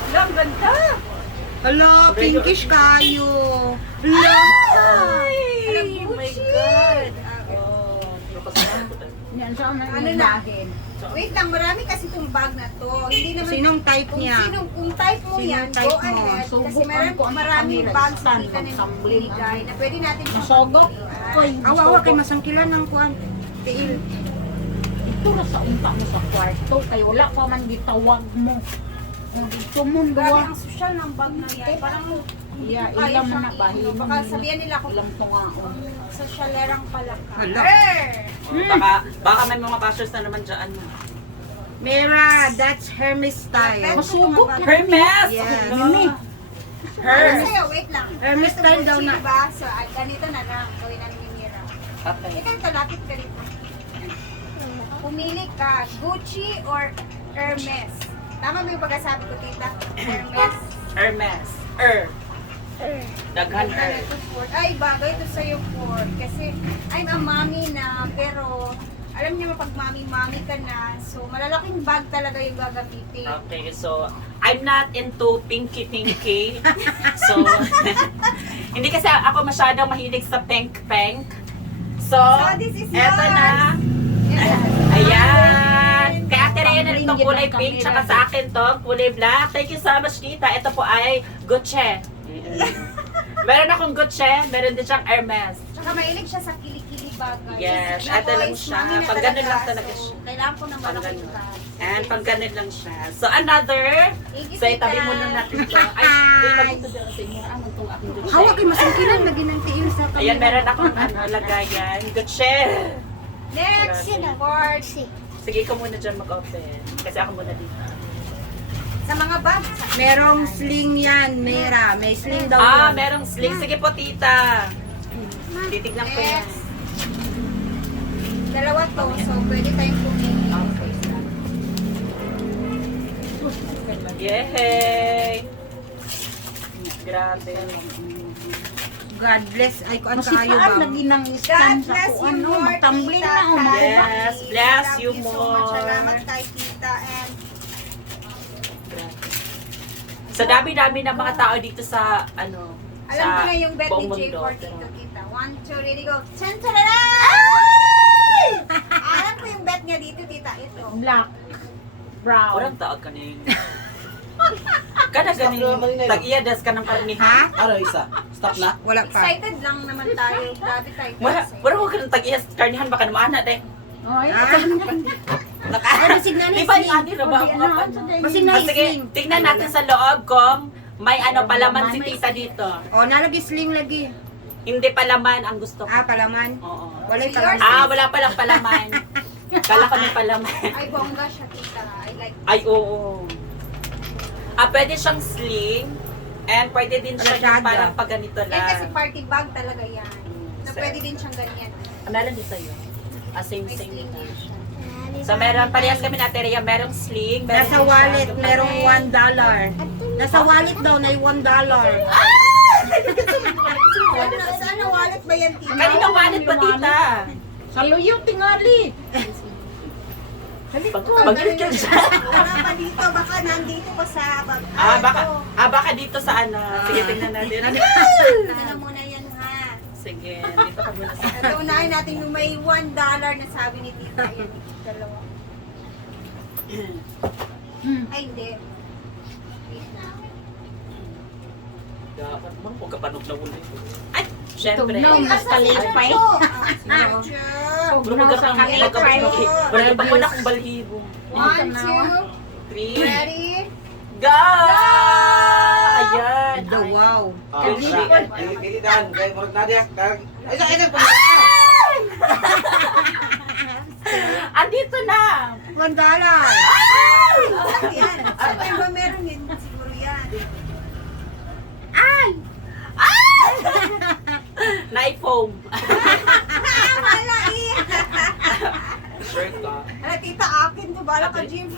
Wala, ang ganda! Hala, pinkish kayo. Hala. Alam, Oh my Gucci! God. Yan sa mga Ano na? Wait lang, marami kasi itong bag na to. Hindi naman Sinong type kung niya? kung type mo Sinong yan, type go mo? ahead. Kasi Subukan ko ang maraming camera, bags stand, dito na magsambling. nilagay na pwede natin Masogok? Ay, Awawa kay masangkilan ng kuan. Tiil. Ito na sa unta mo sa kwarto, kay wala pa man gitawag mo. Kung dito mo grabe duwa, ang social ng bag na yan. Parang iya, kaya ilang siyang na bahin. baka sabihan nila kung Ilang tungaon. socialerang pala ka. Hala. Baka may mga bashers na naman dyan. Mira, that's Hermes style. Masugok na. Hermes! Yes. Mimi. Ano Hermes! sa'yo? Wait lang. Hermes Ito, style daw Gucci, na. Diba? So, ganito na lang. Gawin namin ni Mira. Okay. Ikaw talapit ka dito. Pumili ka, Gucci or Hermes. Tama ba yung pagkasabi ko, tita? Hermes. Hermes. Daghan Ganda na ito, Ford. Ay, bagay ito sa'yo, Ford. Kasi, I'm a mommy na, pero alam niyo pag mommy ka na, so malalaking bag talaga yung gagamitin. Okay, so I'm not into pinky. So, hindi kasi ako masyadong mahilig sa pink. So, So, this is eto yours. na. Ayan. Kaya Ate Rhea na rin itong kulay pink, tsaka sa akin to, kulay black. Thank you so much, tita. Ito po ay Gucci. Meron akong Gucci, meron din siyang Hermes. Tsaka mahilig siya sa kilikili bagay. Yes, Na ate lang boys, siya. mami na Pag ganun lang talaga. talaga So, siya. kailangan ko ng Pang malaking ganun. bag. And pang ganun lang siya. So, another. Thank you, So, itabi tita. muna natin ito. Ay, wait, lagi ito dyan sa inyo. Ang itong aking dutse. Hawak kayo masangkilan, lagi ng tiil sa Ayan, meron akong lagayan. Dutse. Next, Grabe. board. Sige, ikaw muna dyan mag-open. Kasi ako muna dito. Sa mga bag. Merong sling yan, Mera. May sling daw Ah, yun. merong sling. Sige po, tita. Titignan ko yan. Next. Dalawa to, so pwede tayong pumili. Yay! Grabe. God bless. Ay, kung ano Masipaan kayo ba? lagi ng stand God sa bless kung you ano, more, magtambling tita. na umaga. Yes, bless Love you so much. more. Salamat kay tita and Sa dami-dami ng mga tao dito sa, ano, alam ko na yung bet ni buong J4 mundo. dito, tita. 1, 2, ready, go. Chan, tarara! Alam ko yung bet niya dito, tita. Ito. Black. Brown. Orang taog ka na yun. Kada ganing tag-iadas ka ng karnihan. Ha? Ano isa? Stop na? Wala pa. Excited lang naman tayo. Grabe tayo. Wala ko ka ng tag-ias karnihan, baka namana din. Ay, Ano signal Di ba yung ani, raba ako nga pa. Basig na Ah, sige, sling. tingnan natin sa loob kung may ano palaman si tita dito. O, nalagi sling lagi. Hindi palaman ang gusto ko. Ah, palaman. Oo. Wala yung So, palaman. Ah, wala palang palaman. Kala ko may palaman. Ay, bongga siya, tita. I like Ay, oo. Ah, pwede siyang sling. And pwede din siya yung Rashada. parang pag ganito Yan kasi lang. party bag talaga yan. Na So, pwede din siyang ganyan. Ano lang din sa'yo? Ah, same, May same sling din. din siya. So, meron, parehas kami natin, Rhea. Merong sling. Meron Nasa din siya wallet, yung merong palaman. $1. Nasa wallet daw na yung $1. Saan na wallet ba yan, tita? Kaninang wallet pa, tita? Sa luyo tingali. Pag-gil siya. Wala pa dito, baka nandito pa sa bag. Baka dito sa ano. Sige, tingnan natin. Ito na muna yan, ha? Sige, dito ka muna sa... Ito, unahin natin yung may $1 na sabi ni tita. Yan, dalawa. Ay, hindi. Dapat bang huwag ka panog na ulit. Ay, syempre. Tugnaw, mas kalipay. Bro, huwag ka pang kalipay. Wala pa wala akong balhibo. 1, 2, 3, ready? go! Ayan. The wow. Oh, pilitan. Kaya murag nadiyak. Ay, isa pa. Andito na. $1. Yan. Saan ba meron yun? Siguro yan. Na-foam. Wala eh. Sure ka. Ala, tita, akin to. Bala ka, Jim.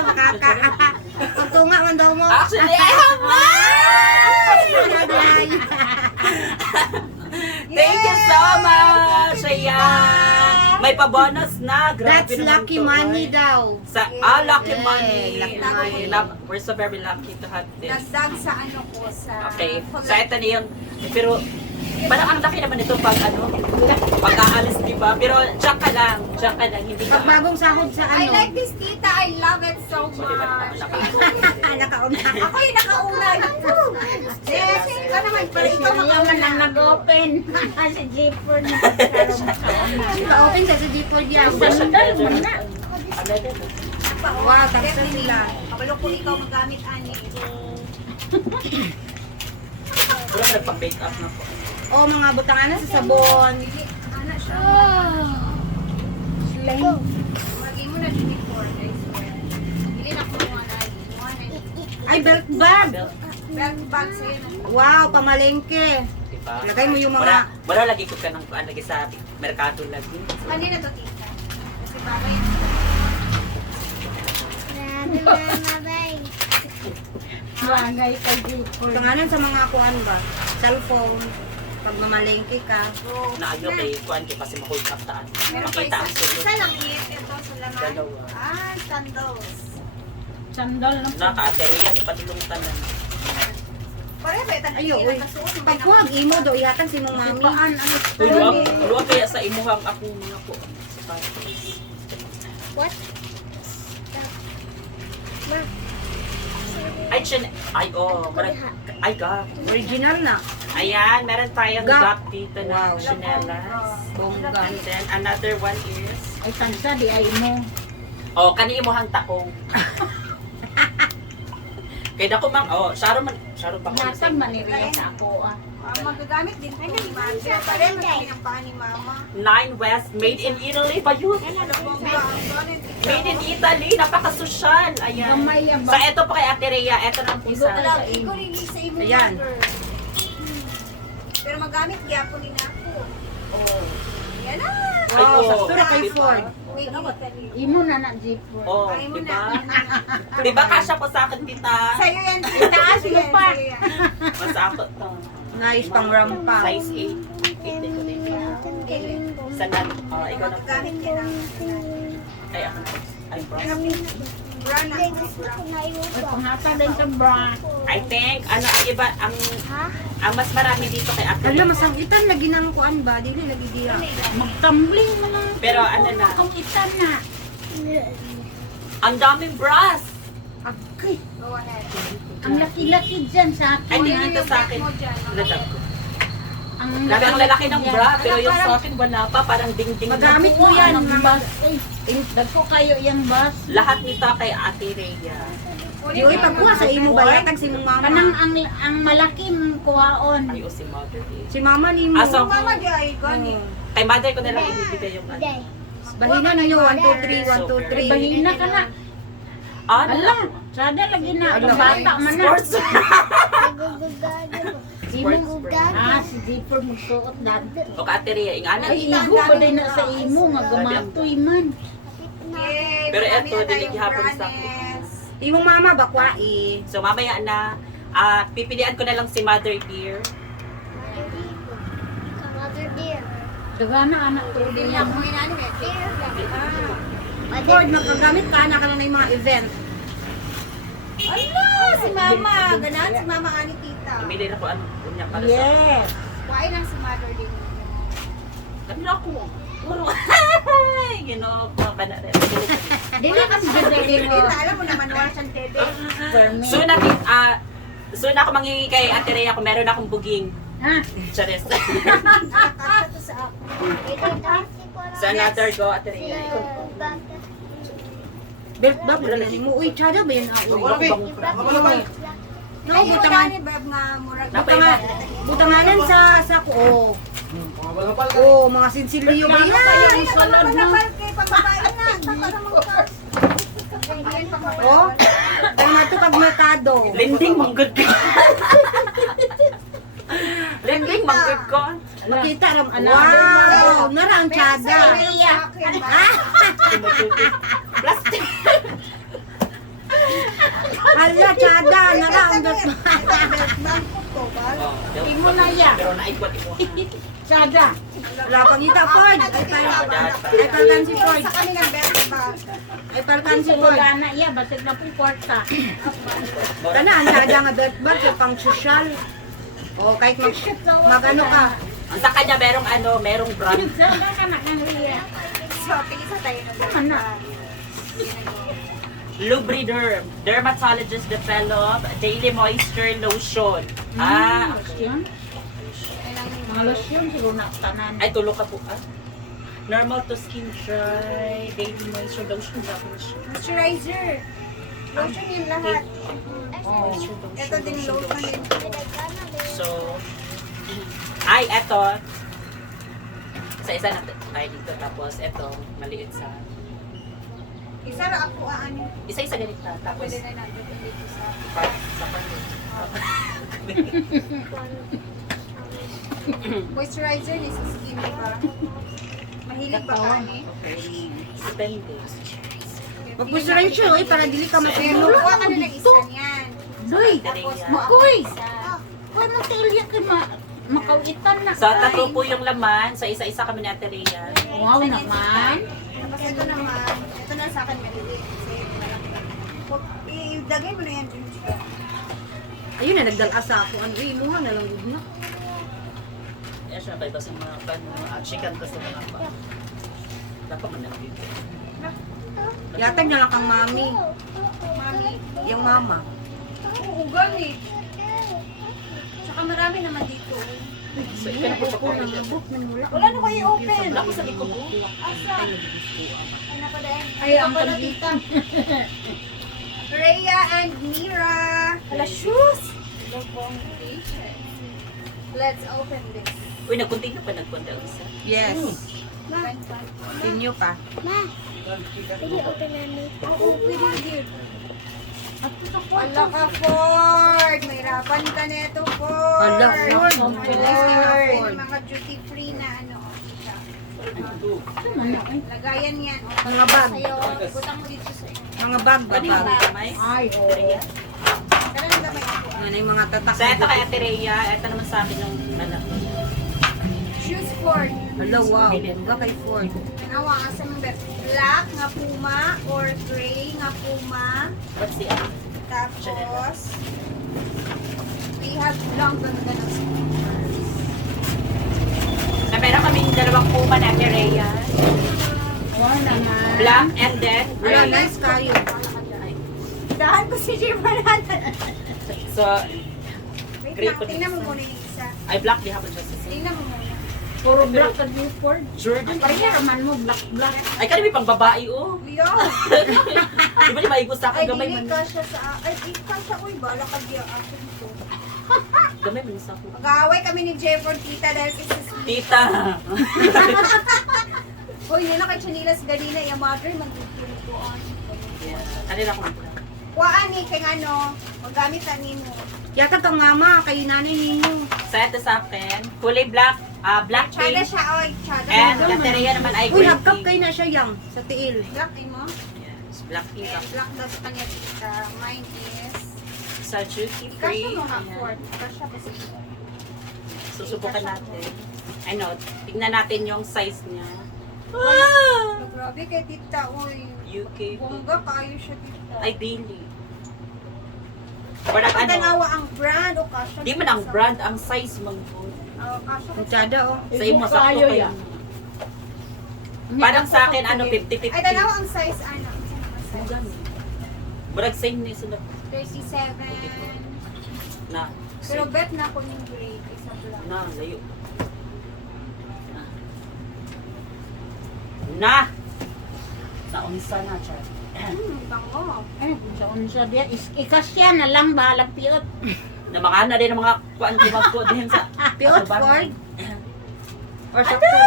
Makaka. Pagtunga man daw mo. Actually, I have mine! Thank you so much! Ayan! May pa-bonus na. Grabe That's naman lucky to, money ay. daw. Lucky Yeah, money. lucky money. We're so very lucky to have this. Nagdag sa ano ko, sa... Okay. So, ito na yung... Pero, parang ang laki naman ito pag ano, pag-aalis, di ba? Pero, diyan ka lang. Diyan ka lang. Hindi ka... Pag bagong sahod sa I ano. like this, tita. I love it so So, di ba naman much. Nakauna. Ako yung nakauna. Yes, ikaw naman. Para ikaw Ikaw naman ang nag-open. Si Jipper na Open sa G4 diyan. Sandal mo na. Wow, tapos na sila. Kabalo ko ikaw magamit, ani. Wala ka nagpa-bake up na po. Oh, mga butangan na sa sabon. Ano siya? Magi mo na dito for guys. Hindi na kumuha na. Ay, belt bag. Belt bag sa'yo na. Wow, pamalengke. Diba? Lagay mo yung mga... Wala lagi ko ka ng lagi sa merkado lagi. Kanina to, tita. Kasi bagay yan. Bagay kay Jipper. Tanganan sa mga kuan ba? Cellphone. Pag mamalengke ka. Go. Naayo kay kuan kay kasi ma-hold up taan. Meron pa Makita ang isa. sulod. Isa lang eh. Ito sa laman. Dalawa. Ah, sandals. Sandal na po. Naka-teriyan ipadulungtan na. Pare ba itang Ayo, uy. Pag kuwag imo do ihatag si mong mami. Paan ano? Luwag kaya sa imuhang akong ako. Sapatos. Ay, ay, oh. Ay, God. Original na. Ayan, meron tayong Gap. gap dito na chinelas. Bongga. And then, another one is, Ay, tansa, di ay mo. oh, kani mo hang takong. Kaya dako mang, oh, Sharon pa ko. Natag maniriya sa ako, ah. Magagamit din po ni Mother. Pare, magiging ang paa ni Mama. 9 West, made in Italy pa yun. Bongga ang bonnet. Made in Italy, napakasosyal. Ayan. Gamay yan So, ba? eto pa kay Ate Rhea, eto na ang Igo pusa. ka Wala, ikaw rin sa imo Ayan. Mother. Pero magamit gyapon din ako. Oh. Yan na. Ay, Wow, oh, sakto na kay diba? Ford. Wait, Italy. Imo na na, Jeeper. Oh, Ay mo diba? na. Diba kasha po sa akin, tita? Sa'yo yan. Itaas mo pa. Mas ako to. Nice pang rampa. Size 8. 8 din ko din. Sa nan, oh, ikaw na po. Gamit ka ng Ay, ako na. Ay, bro. bra na. Ay, panghata din sa bra. I think, ano, ang iba, ang mas marami dito kay Ate Hala, Rhea. masangitan lagi ng kuan ba? Dili lagi diya. Magtumbling mo lang. Pero ano na, Ang itan na. ang daming brass. Agay. Go ahead. Ang laki-laki dyan sa Ay, akin. hindi ah. dito sa akin. Ladag ko. Ang Grabe ang lalaki ng dyan. bra, pero yung sa akin wala pa, parang ding-ding. Magamit mo yan. Ang bus. Ay, dagko kayo yung bus. Lahat nito kay Ate Rhea. Di oy pagkuha sa imo ba yatag si mong Kanang mama. ang malaki mong kuhaon. Ay, o si Mother Rhea. Si mama ni mo. Aso, Mama di ay gani. kay Mother ko na lang ibibigay yung ano. Bahina na yo 1 2 3 1 2 3. Bahina ka na. Ano? Alam, sada lagi na. Alam. Ang bata man na. Sports. Imo, si Jeeper magsuot dati. O ka Ate Rhea, ingana. Ay, igo ba din na sa imo nga gamatoy man. Pero eto, dilig hapon sa Imong mama ba kwai? So mamaya na, pipilian ko na lang si Mother Dear. Dagana anak to din lang. Ford, magkagamit ka na ng mga event. Ala, si Mama. Ganahan si Mama ani tita. Pumili na ko ano, kunya para sa... Yes. Kuhain lang si Mother din. Ano na ako? Puro. You know, mga banana. Dili ka sa dili mo. Tita, alam mo naman wala siyang tete. Soon ako mangingi kay Ate Rhea kung meron akong buging. Ha? Charis. Ito sa ako. So another go, Ate Rhea. Belt ba pala mo? Uy, chada ba yan ako? Mapalapal. No, Ay, butangan. ni Beb nga murag. Butanganan sa ko. Oh. Mapalapal ka. Oh, mga sinsilyo ba Ano kayo yan? yung salad na? Kay pambabae na. Taka naman ka. Yan pang Oh, kaya nato kag merkado. Lending, manggod ko. Lending, manggod ko. Makita ram. Wow, nara ang chada. Plastic. Hala, chada, nara ang Imo na ya. Pero naikwat-ikwat. Sada. Wala pangita, Ford. Ay, palkan si Ford. Sa kanila, Beb, ba? Ay, palkan si Kasi Ford. wala na iya. Basig na pong kwarta. Kana, ang chada nga birthday sa pang social. Oh, kahit mag-ano ka. Ang sa kanya merong brand. Sada ka na kang riya. So, pilisa tayo ng Tama na. Lubriderm. Dermatologist develop daily moisture lotion. Lotion. Mga lotion siguro na tanan. Ay, tulog ka po. Normal to skin dry, daily moisture lotion. moisturizer. Lotion yun lahat. Oh. Ito din lotion yun. So, ay, eto. Sa isa natin. Ay, dito. Tapos, eto, maliit sa... Isa ra ako ano. Isa-isa ganito. Tapos, Pwede na natin dito sa sa panit. moisturizer ni sa skin, di ba? Mahilig ba ka ni? Okay. Depende. Mag-moisturize siya, oy, para dili ka Pero matulog. kuha ka na ng isa niyan. Doy. Tapos, Makoy. isa. Kuha mo tilya ka makawitan na. So, tatlo po yung laman. So, isa-isa kami ni Ate Rhea. Wow naman. Tapos ito naman, ito na sa akin maliliit. Kasi malaki lang. Idagay mo na yan dun siya. Ayun na, nagdal-asa ako. Ano, imuha na lang yun na. Yan siya, kaya kasi mga chicken ko sa mga pa. Dapat man lang dito. Yatag na lang kang mami. Mami. Yung mama. Oo, gani. Saka marami naman dito. So, ikanapos ako na. Wala na kayo open. Wala ko sa likod mo. Asa? Ay, napadayan. Ay, ang pala, tita. Rhea and Mira. Hala, shoes. Let's open this. Uy, nag-continue pa nagpunta ang isa. Yes. Ma, Inyo pa. oo, pwede yun. Wala ka, Ford. May rapan ka neto, Ford. Wala, Ford. Ford. Mga duty free na ano. siya. Lagayan yan. O, Mga bag. Sa'yo. Butang mo dito sa'yo. Mga bag ba? Ano yung Bag. gamay? Ay, oo. Rhea. Kaya lang gamay ako. Ano yung mga tatak? Sa ito kay Ate Rhea, ito naman sa akin yung anak. Shoes, Ford. Hello, wow. Ba kay Ford. Tanawa ka sa mga black nga puma or gray nga puma. What's the other? Tapos, we have long ganda ng sneakers. Na meron kaming dalawang puma na Ate Rhea. Wala naman. Black and then Wala, gray. nice kayo. Dahan ko si Jimmer natin. So, Wait Great lang, po tingnan mo din. muna yung isa. ay black di hapon siya sa Tingnan mo muna. Puro black at Buford. Jordan. Pareha naman mo, black, black. Ay, kanami pang babae, oh. Leo! Di ba di maigus sa Ay, akin? Gamay dili man. ka siya sa... Ay, di ka siya. Uy, bala ka diya ako dito. Gamay man sa ako. Mag-aaway kami ni Jefford, tita, dahil kasi sa sleep. Tita. Uy, yun na kay Chanilas ganina, yung mother, magtutuluan. Yeah. Kanila ko. Kuhaan ni, kay ano, magamit na mo. Yata kang mama, kay nanay ninyo. Sa ito sa akin, kulay black, black Tsada pink. siya, oy, tsada. And Ate Rhea naman ay Uy, green hapkap pink. kayo na siya yang sa tiil. Black din mo? Yes, black pink Okay, ako. black daw sa kanya, tita. Mine is... Sa duty Kasha free. mo nga, Ayan. Ford. Kasha kasi. Susubukan natin. Ano, tignan natin yung size niya. Oh, grabe kay tita, uy. UK. Bongga, kayo siya, tita. Ay, daily. Or like, Ang ano, tanawa ang brand o kasha. di man ang brand, ang size man po. Kasha. Ang tsada, oh. Sa imo Ibu sakto kayo kayo. yan. Parang sa akin, ano, 50-50. Ay, tanawa ang size, ano. Ang size. Murag same ni sila 37. na. Pero bet na ako yung grade. Isa black. Na, layo. Na! Naunsa na, Chad. Bango. Ay, sa unsa diya. Ikasya na lang, bahala piyot. Namakana din ang mga kuan ko din sa Piot, Ano ba? Ford? Or sa pula?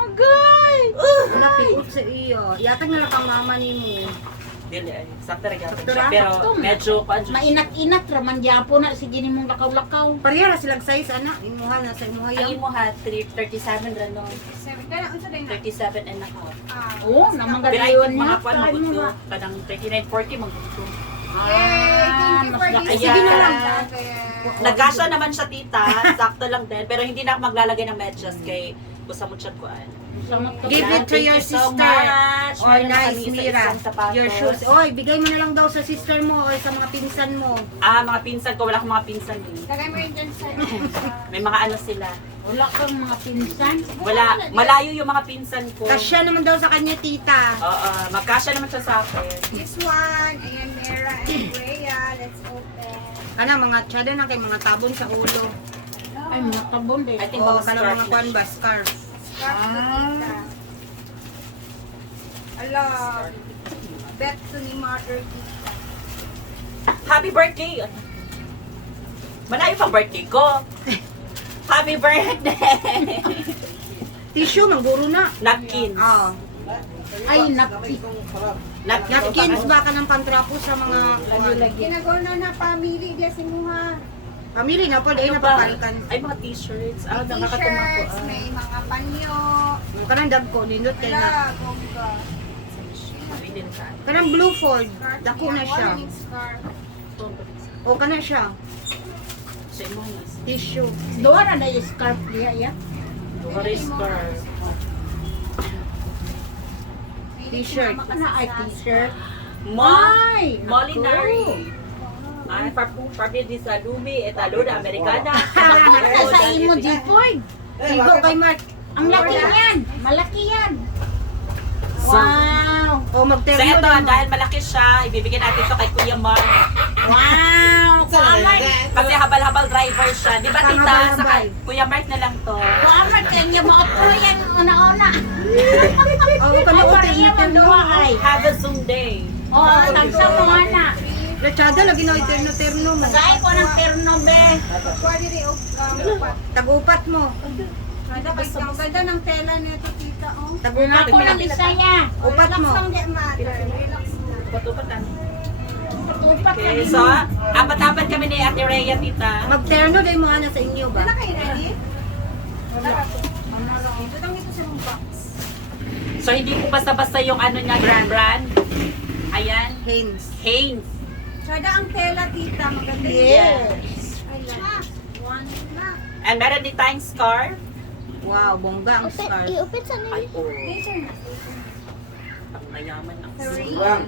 Agay! Wala piot sa iyo. Yata nga lang kang mama ni mo. Dili ay sakto ra gyapon Sakto siya ra? pero Sakto man. medyo kuan siya. Mainat-inat raman gyapo na sige nimong lakaw-lakaw. Pareha na silang size, anak. Imuha na sa imuha Ang yang. imo ha 37 ra no. 37. Kaya unsa din na? 37 and a half. Oo, naman Pero I galiyon think niya. mga kuan Kain mo magudto ba? kanang 39-40 magudto. Yay! Thank you mas for laki this. yan. Sige na lang. Nagkasya naman siya tita, sakto lang din pero hindi na ako maglalagay ng medyas kay gusto mo siya kuan. Samot ka Give ba? it to Thank your you so sister. much. Or Meron nice, kami Mira. isa-isang sapatos. Your shoes. Oy, bigay mo na lang daw sa sister mo or sa mga pinsan mo. Mga pinsan ko, wala akong mga pinsan eh. Lagay mo yun dyan sa... May mga ano sila. Wala kang mga pinsan. Wala, malayo yung mga pinsan ko. Kasya naman daw sa kanya, tita. Oo, magkasya naman siya sa akin. This one. Ayan, Mera and Rhea. Let's open. Kana, mga tsada na kay mga tabon sa ulo. Ay, mga tabon din. I think O, mga kana scarf mga na kwan siya. ba, scarf. Scarf to tita. Ala. Bet to ni mother tita. Happy birthday! Malayo pang birthday ko. Happy birthday! Tissue, mangguro na. Napkins. Oh. Ay, napki. Napkins ba ka ng pantrapo sa mga kwan? Ginagol na family. Diya si Muha. Pamili na po, dahil Ano ba? napapalikan. Ay, mga t-shirts. Ah, nakakatuma ko. T-shirts. May mga panyo. Kanang dag ko, nindot kay na. Ala, gongga. Bilin ka. Kanang blue Ford, Scarf dako niya. na siya. Wala ning scarf. O, kana siya. Sa imo na. Tissue. Doon na yung scarf niya, ya. Very scarf. T-shirt. Ano ay t-shirt? Ay! Ay, Molinary. naku. Ay, parte di sa Lumi, etalo na Amerikana. Sa imo, G-Ford. Tigo kay Mark. Ang laki yan. Malaki yan. Wow. O, So mag-terno ito, naman. dahil malaki siya, ibibigay natin ito kay Kuya Mark. Wow! Kamay! Kasi habal-habal driver siya. Di ba tita? Sa Habal-habal. Kuya Mark na lang to. Kuamat kanya mo ako yan una-una. O, kami Ay, o, pareha mo duwa ay. Have a Zoom day. Oh, tagsa mo na. Lechada, lagi na terno-terno mo. Sagay ko ng terno be. Pwede rin, Tag-upat mo. ang ganda ng tela nito, tita, oh. Tag-upat Ako lang Bisaya. Upat mo. Relax lang, di, mother. Relax lang. Patupatan. Tupat ka Okay, din. so, apat-apat kami ni Ate Rhea, tita. Mag-terno din mo ana sa inyo ba? Wala kayo ready? Wala. Ito lang ito sa mong box. So, hindi po basta-basta yung ano niya, yung brand. Ayan. Hanes. Hanes. Tsada ang tela, tita. Maganda Yes. Ayan. One na. And meron din tayong scarf. Wow, bongga ang scarf. Ay, oh. Later na. Ang mayaman ng Three. Lang.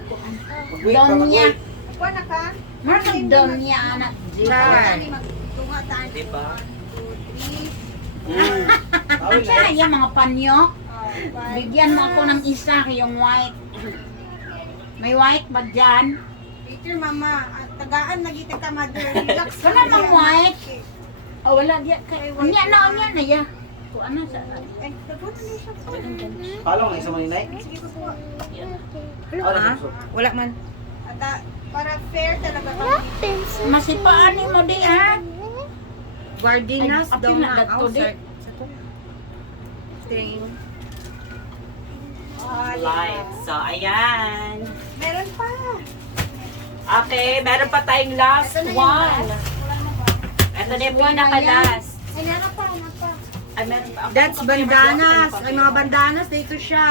Mag-wait pa, Donya. mag-wait. Ako na ka. Marag Donya anak. Char. Tunga tayo. Diba? 1, 2, 3. Tawin na. Kaya yung mga panyo. Five. Bigyan mo ako ng isa yung white. May white ba dyan? Later, mama. Tagaan lagi ka, mother. Relax Wala mang white. Oh, wala diya. Unya na ya. Kung ano sa... Eh, tagot na siya po. Palong na isa maninay. Sige po po. Hello, ah? Wala man. At para fair talaga kami. Masipaan mo di ha. Guardinas Ay, daw apil na na. dato, di. String. Light. So, ayan. Meron pa. Okay, meron pa tayong last Ito na yung one. last. Wala mo ba? Ito na yung pinaka-last. Ay, meron pa. Meron pa. Ay, meron pa. That's bandanas. Ay, mga bandanas. Dito siya.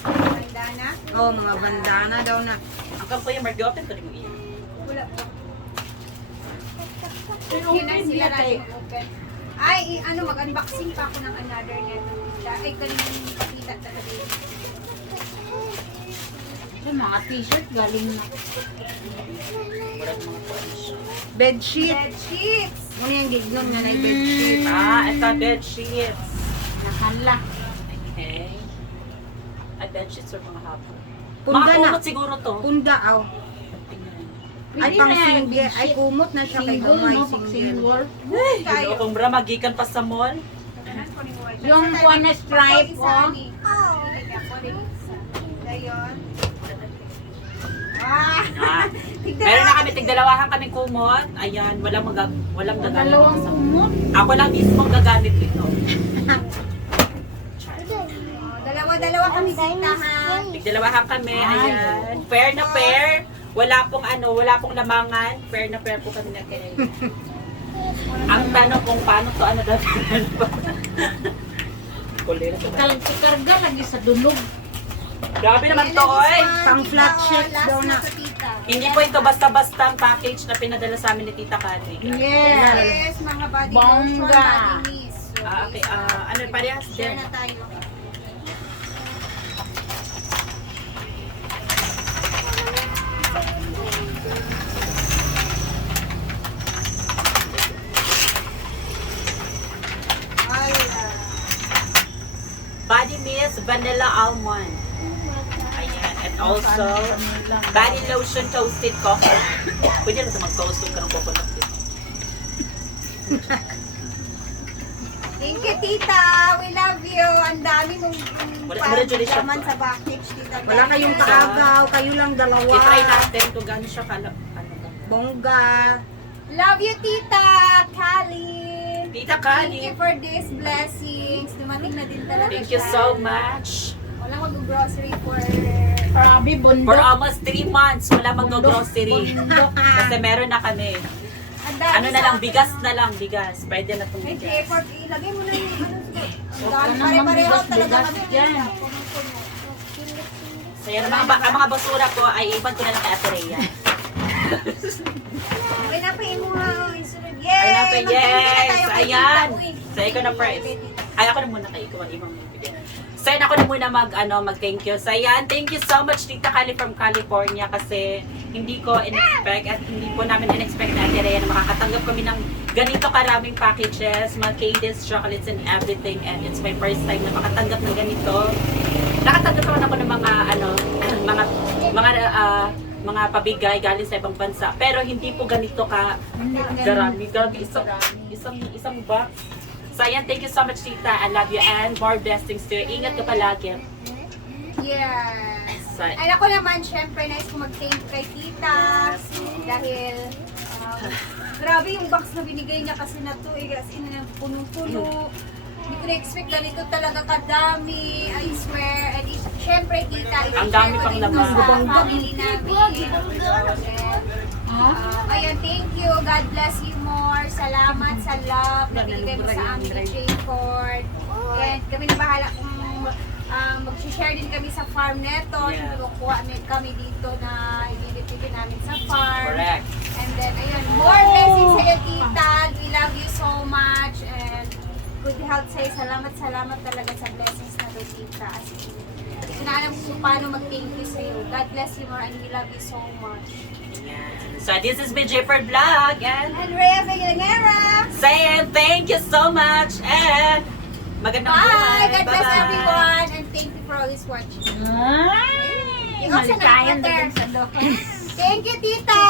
Bandana. Oh, mga bandana daw na. Ang kampo yung mag-open ko rin mo iyan. Wala po. Yun na sila natin open. Ay, ano, mag-unboxing pa ako ng another net. Ay, kanina pakita talaga yun. Yung mga t-shirt galing na. Murag mga polish. Bedsheet. Bed sheets. Muna yung gignon nga na yung bedsheet. Ah, ito bed sheets. Nakala. Okay. Ay, bed sheets or mga hapon. Punda Mga na. kumot siguro to. Punda, aw. Ay, Pwede pang na yung single. Ay, bedsheet. kumot na siya kay Single, Gamay. no? Pag Single. single. Hello, kung bra, magikan pa sa mall. Yung kuha na stripe, oh. Dayon. Ah! Ah. Meron na kami, tigdalawahan kami kumot. Ayan, walang gagamit. Dalawang sa- kumot. Ako lang mismo ang gagamit nito. Dalawa-dalawa kami tita ha. Tigdalawahan kami, ayan. Pair na pair. Wala pong lamangan. Pair na pair po kami na kayo. Ang tanong kung paano to, ano daw. Kulira ko ba? Karga lagi sa dunog. Grabe naman to, oy. Pang flat sheets daw na. Hindi po ito basta-basta ang package na pinadala sa amin ni Tita Kati. Yes. Yes, mga body Bongga. lotion, body mist. So, Okay, ano parehas share din. na tayo. Ay, Body mist, vanilla almond. Ayan. And also, body lotion, toasted coconut. Pwede na ito mag-toast ka ng coconut. thank you, tita. We love you. Ang dami mong Wala dyan siya laman pa. sa package, tita. Wala kayong kaagaw. Kayo lang dalawa. I-try natin kung gano'n siya kalap. Ano ba? Bongga. Love you, tita. Kali. Tita Thank you Kali, for these blessings. Dumating na din talaga thank you siya. so much. Walang mag-grocery for... Grabe, For bundok. almost 3 months, wala mag-grocery. Kasi meron na kami. Ang dami Ano na sa lang, akin. bigas na lang, bigas. Pwede na itong May bigas. effort. Ilagay mo na yung ano. Ang Wala dami. namang Pare-pareho bigas, talaga bigas kami. dyan. So yan, ang mga basura ko ay ipan ko na lang kay Ate Rhea. Okay na pa yung mga insulog Yay! Ay, Mag-thank you na yes! tayo kay Ayan! Tita. Uy. So, ikaw na first. Ay, ako na muna kayo. Ikaw ang ibang bibigyan. So, yun, ako na muna mag-thank you. So, ayan, thank you so much, Tita Kali from California, kasi hindi ko in-expect at hindi po namin in-expect na Ate Rhea na makakatanggap kami ng ganito karaming packages, mga candies, chocolates, and everything. And it's my first time na makatanggap ng ganito. Nakatanggap naman ako ng mga pabigay galing sa ibang bansa. Pero hindi po ganito ka garami. Grabe, isang box. So, ayan, thank you so much, Tita. I love you and more blessings to you. Ingat ka palagi. Yes. So, Ay, ako naman, syempre, nice ko mag-thank kay Tita. Dahil, grabe yung box na binigay niya kasi na to, as in, punong-puno. Hindi ko na-expect ganito talaga kadami. I swear. And syempre, Tita, Ang dami i-share ko pang din to laman. sa family namin. Ayan, thank you. God bless you more. Salamat sa love na binigay mo sa amin ni Jayford. And kami na bahala kung mag-share din kami sa farm neto. Yeah. Kukuha kami dito na ililipigin namin sa farm. correct. And then, ayun, more blessings sa'yo, Tita. We love you so much. And good health sa'yo. Salamat talaga sa blessings na to, Tita. As in, hindi ko na alam kung paano mag-thank you sa'yo. God bless you more and we love you so much. Ayan. So, this is my Jayford Vlog. And And Rhea Villanera. saying thank you so much. And magandang Bye! buhay. God bless Bye-bye. everyone. And thank you for always watching. Ay, Ikaw siya malikayan na, din sa doon. Thank you, Tita!